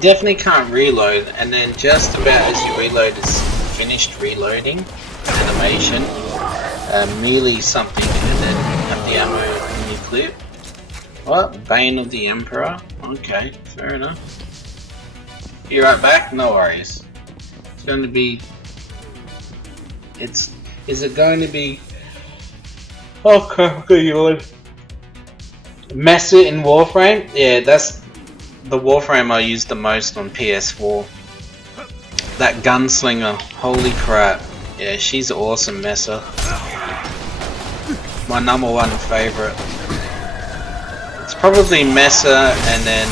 definitely can't reload, and then just about as you reload is finished reloading animation, melee something, and then have the ammo in your clip. What? Bane of the Emperor? Okay, fair enough. Be right back? No worries. It's going to be... Is it going to be... Oh crap, good yawn. Mesa in Warframe? Yeah, that's the Warframe I use the most on PS4. That gunslinger, holy crap. Yeah, she's awesome, Mesa. My #1 favorite. It's probably Mesa and then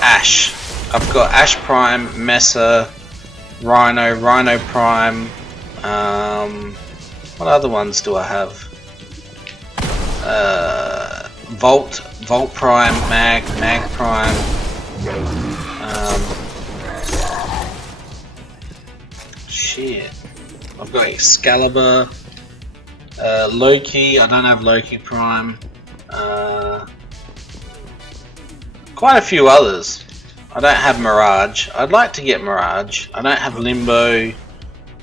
Ash. I've got Ash Prime, Mesa, Rhino Prime. What other ones do I have? Volt Prime, Mag Prime. Shit. I've got Excalibur, Loki. I don't have Loki Prime. Quite a few others. I don't have Mirage. I'd like to get Mirage. I don't have Limbo. I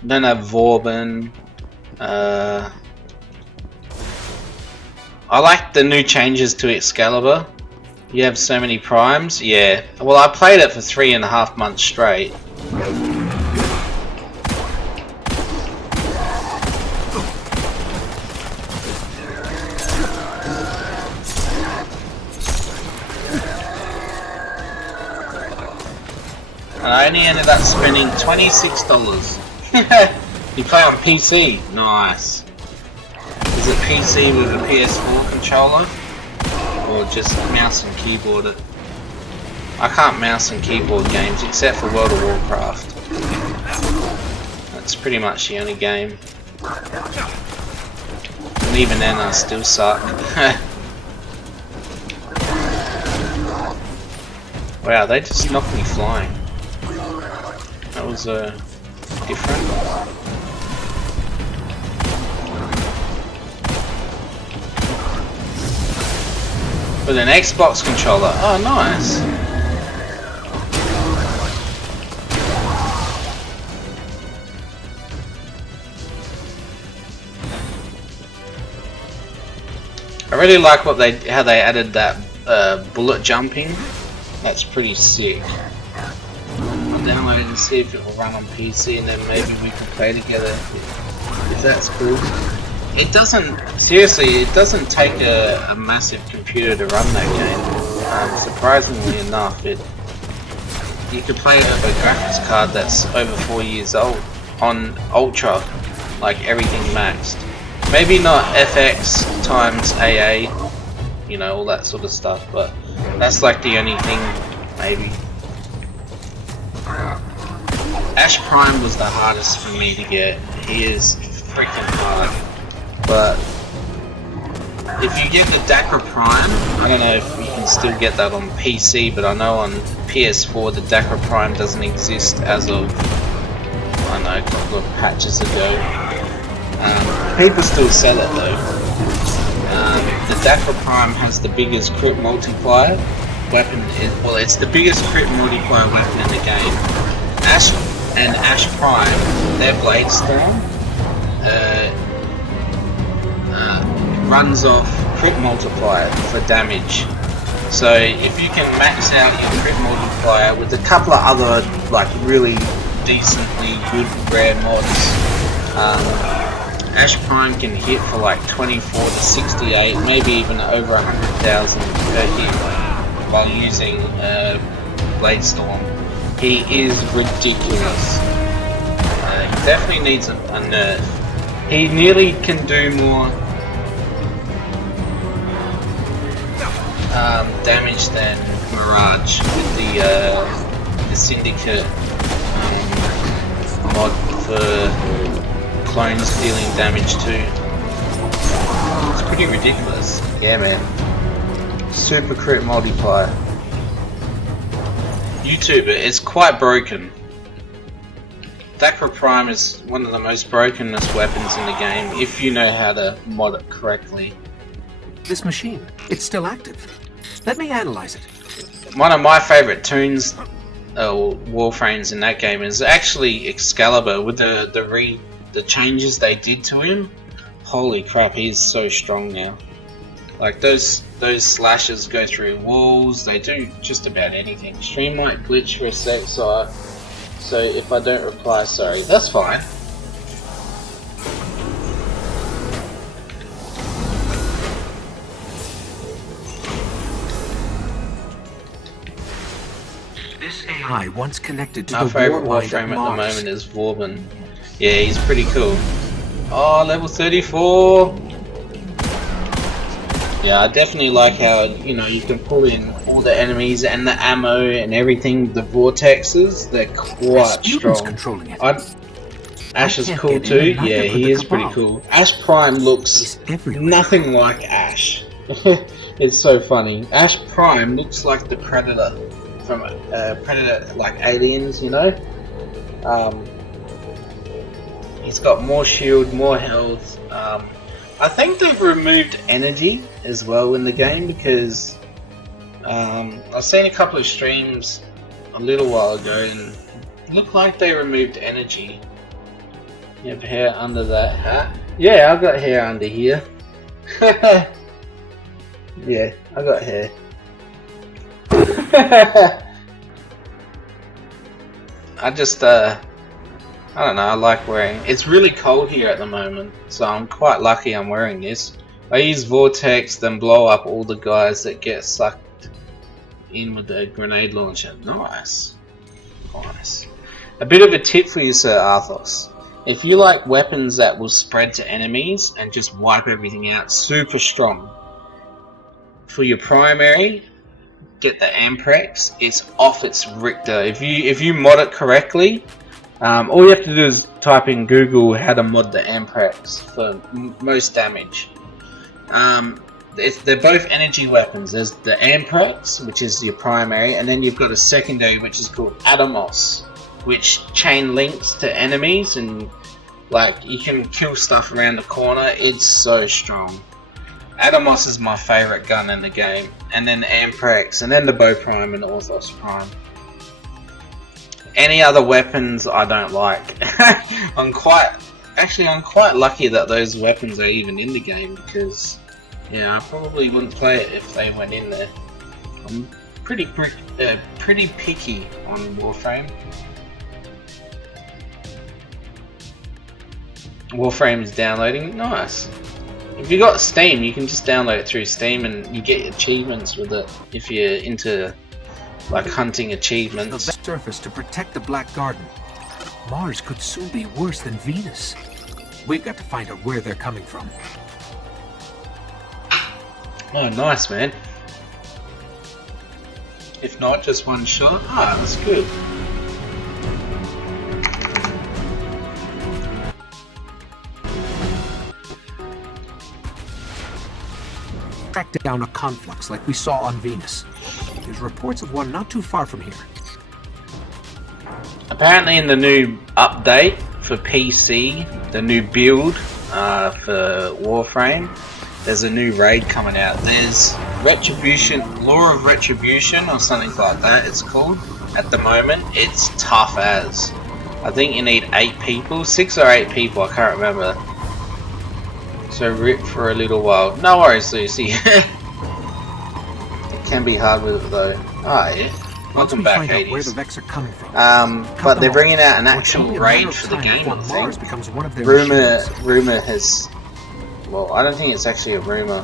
don't have Vauban. I like the new changes to Excalibur. You have so many primes. Yeah. Well, I played it for 3.5 months straight. And I only ended up spending $26. You play on PC? Nice. Is it PC with a PS4 controller? Or just mouse and keyboard it? I can't mouse and keyboard games except for World of Warcraft. That's pretty much the only game. And even then I still suck. Wow, they just knocked me flying. That was different. With an Xbox controller. Oh, nice. I really like how they added that bullet jumping. That's pretty sick. I'll download it and see if it will run on PC, and then maybe we can play together if that's cool. It doesn't, seriously, it doesn't take a massive computer to run that game. Surprisingly enough, you can play it with a graphics card that's over 4 years old on Ultra, like everything maxed. Maybe not FX times AA, you know, all that sort of stuff, but that's like the only thing, maybe. Ash Prime was the hardest for me to get. He is freaking hard. But if you get the DACRA Prime, I don't know if you can still get that on PC, but I know on PS4 the DACRA Prime doesn't exist as of, I don't know, a couple of patches ago. People still sell it though. The DACRA Prime has the biggest crit multiplier weapon. Well, it's the biggest crit multiplier weapon in the game. Ash and Ash Prime, their Blade Storm runs off crit multiplier for damage. So if you can max out your crit multiplier with a couple of other like really decently good rare mods, Ash Prime can hit for like 24 to 68, maybe even over 100,000 per hit while using Blade Storm. He is ridiculous. He definitely needs a nerf. He nearly can do more damage than Mirage with the Syndicate mod for clones dealing damage too. It's pretty ridiculous. Yeah, man. Super crit multiplier. YouTuber, it's quite broken. DACRA Prime is one of the most brokenest weapons in the game if you know how to mod it correctly. This machine, it's still active. Let me analyze it. One of my favourite tunes, warframes in that game is actually Excalibur with the changes they did to him. Holy crap, he's so strong now. Like those slashes go through walls. They do just about anything. Stream might glitch for a sec, so if I don't reply, sorry. That's fine. This AI once connected to my the favourite warframe warframe at the moment is Vauban. Yeah, he's pretty cool. Oh, level 34! Yeah, I definitely like how, you know, you can pull in all the enemies and the ammo and everything, the vortexes, they're quite strong. Ash is cool too, yeah, he is pretty cool. Ash Prime looks nothing like Ash. It's so funny. Ash Prime looks like the Predator from Predator, like Aliens, you know? He's got more shield, more health. I think they've removed energy as well in the game because I've seen a couple of streams a little while ago and it looked like they removed energy. You have hair under that hat? Yeah, I've got hair under here. Yeah, I got hair. I just I don't know, I like wearing... It's really cold here at the moment, so I'm quite lucky I'm wearing this. I use Vortex, then blow up all the guys that get sucked in with the grenade launcher. Nice. Nice. A bit of a tip for you, Sir Arthos. If you like weapons that will spread to enemies and just wipe everything out, super strong. For your primary, get the Amprex. It's off its Richter. If you mod it correctly, all you have to do is type in Google how to mod the Amprex for most damage. They're both energy weapons. There's the Amprex, which is your primary, and then you've got a secondary, which is called Atomos, which chain links to enemies, and like you can kill stuff around the corner. It's so strong. Atomos is my favourite gun in the game, and then Amprex, and then the Bow Prime and Orthos Prime. Any other weapons I don't like. I'm quite lucky that those weapons are even in the game because, yeah, I probably wouldn't play it if they went in there. I'm pretty picky on Warframe. Warframe is downloading. Nice. If you got Steam, you can just download it through Steam and you get achievements with it if you're into like hunting achievements. The surface to protect the Black Garden. Mars could soon be worse than Venus. We've got to find out where they're coming from. Oh, nice, man. If not, just one shot. Ah, that's good. Track down a conflux like we saw on Venus. There's reports of one not too far from here. Apparently in the new update for PC, the new build for Warframe, there's a new raid coming out. There's Retribution, Law of Retribution or something like that it's called. At the moment, it's tough as. I think you need 8 people, 6 or 8 people, I can't remember. So rip for a little while. No worries, Lucy. It can be hard with it though. Ah, yeah. Welcome back, Hades. Where the Vex are coming from. But they're bringing out an actual raid for the game, I think. Rumor has... Well, I don't think it's actually a rumor.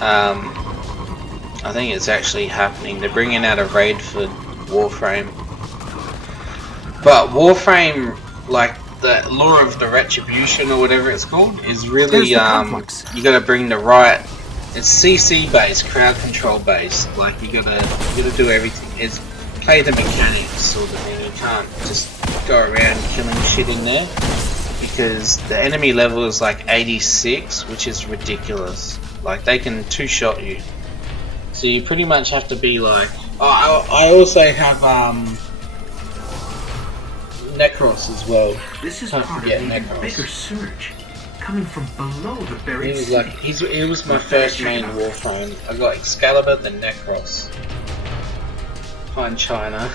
I think it's actually happening. They're bringing out a raid for Warframe. But Warframe, like the Law of the Retribution or whatever it's called, is really you gotta bring the right. It's CC based, crowd control based. Like you gotta do everything. It's play the mechanics sort of thing. You can't just go around killing shit in there because the enemy level is like 86, which is ridiculous. Like they can 2-shot you. So you pretty much have to be like. Oh, I also have Necros as well. This is part of a bigger surge. coming from below the He buried was city. like, he was my first main Warframe. I got Excalibur, then Necros. Fine China.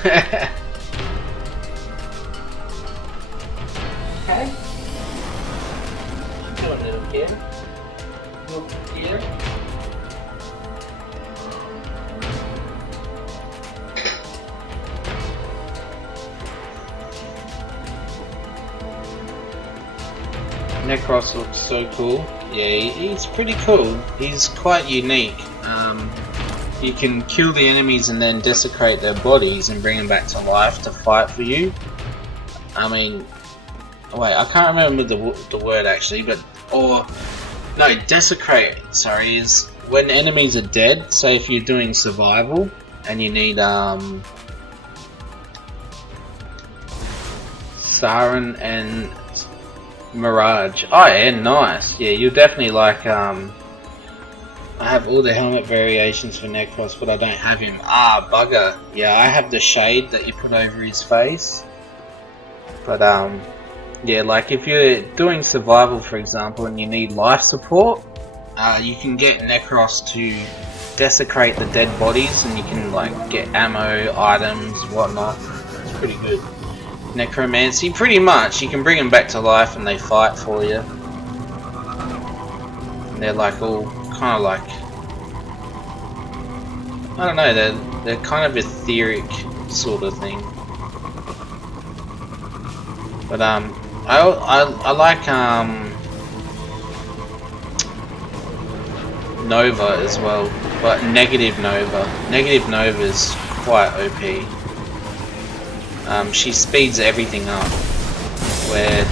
Okay. Come on, little kid. Little kid. Necros looks so cool. Yeah, he's pretty cool. He's quite unique. You can kill the enemies and then desecrate their bodies and bring them back to life to fight for you. I mean, wait, I can't remember the word actually, but no, desecrate. Sorry, is when enemies are dead. So if you're doing survival and you need Siren and Mirage. Oh yeah, nice. Yeah, you'll definitely like. I have all the helmet variations for Necros, but I don't have him. Ah, bugger. Yeah, I have the shade that you put over his face. But yeah, like if you're doing survival, for example, and you need life support, you can get Necros to desecrate the dead bodies, and you can like get ammo, items, whatnot. It's pretty good. Necromancy, pretty much. You can bring them back to life, and they fight for you. And they're like all kind of like, I don't know. They're kind of etheric sort of thing. But I like Nova as well, but Negative Nova. Negative Nova is quite OP. She speeds everything up, where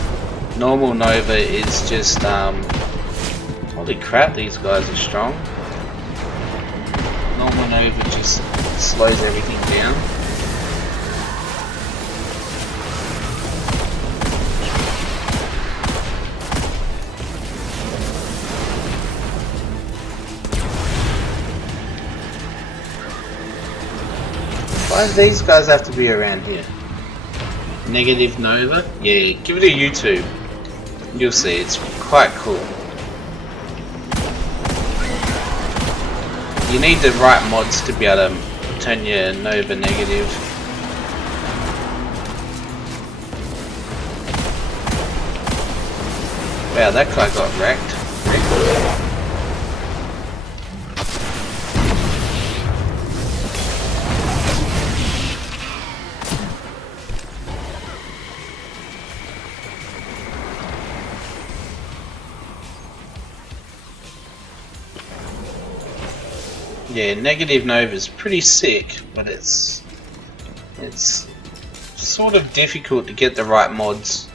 normal Nova is just holy crap, these guys are strong. Normal Nova just slows everything down. Why do these guys have to be around here? Negative Nova? Yeah, give it a YouTube. You'll see, it's quite cool. You need the right mods to be able to turn your Nova negative. Wow, that guy got wrecked. Yeah, Negative Nova is pretty sick, but it's sort of difficult to get the right mods.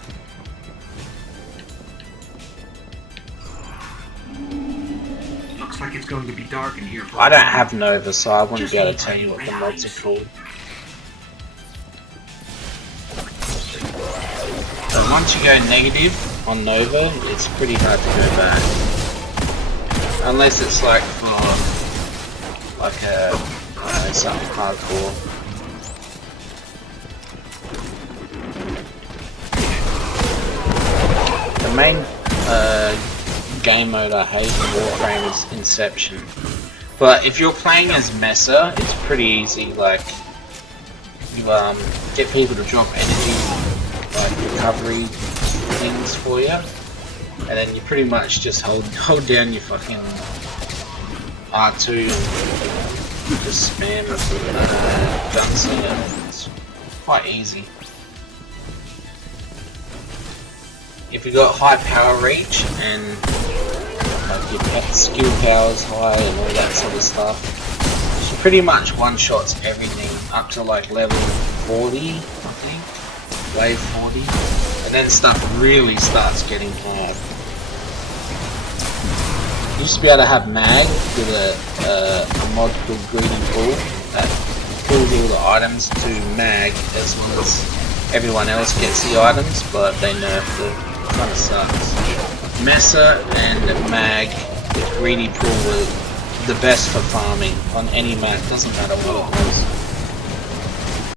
Looks like it's going to be dark in here. I don't have Nova, so I wouldn't be able to tell you what the mods are called. But once you go negative on Nova, it's pretty hard to go back. Unless it's like for like a, I don't know, something hardcore. The main game mode I hate in Warframe is Inception. But if you're playing as Mesa, it's pretty easy. Like you get people to drop energy, like recovery things for you, and then you pretty much just hold down your fucking R2 and just spam gunslinger. It's quite easy. If you got high power reach and like your skill power is high and all that sort of stuff, she pretty much one-shots everything up to like level 40, I think, wave 40, and then stuff really starts getting hard. You used to be able to have mag with a mod called Greedy Pool that pulls all the items to mag as well as everyone else gets the items, but they nerfed it. Kind of sucks. Mesa and mag with Greedy Pool were the best for farming on any map, doesn't matter what it was.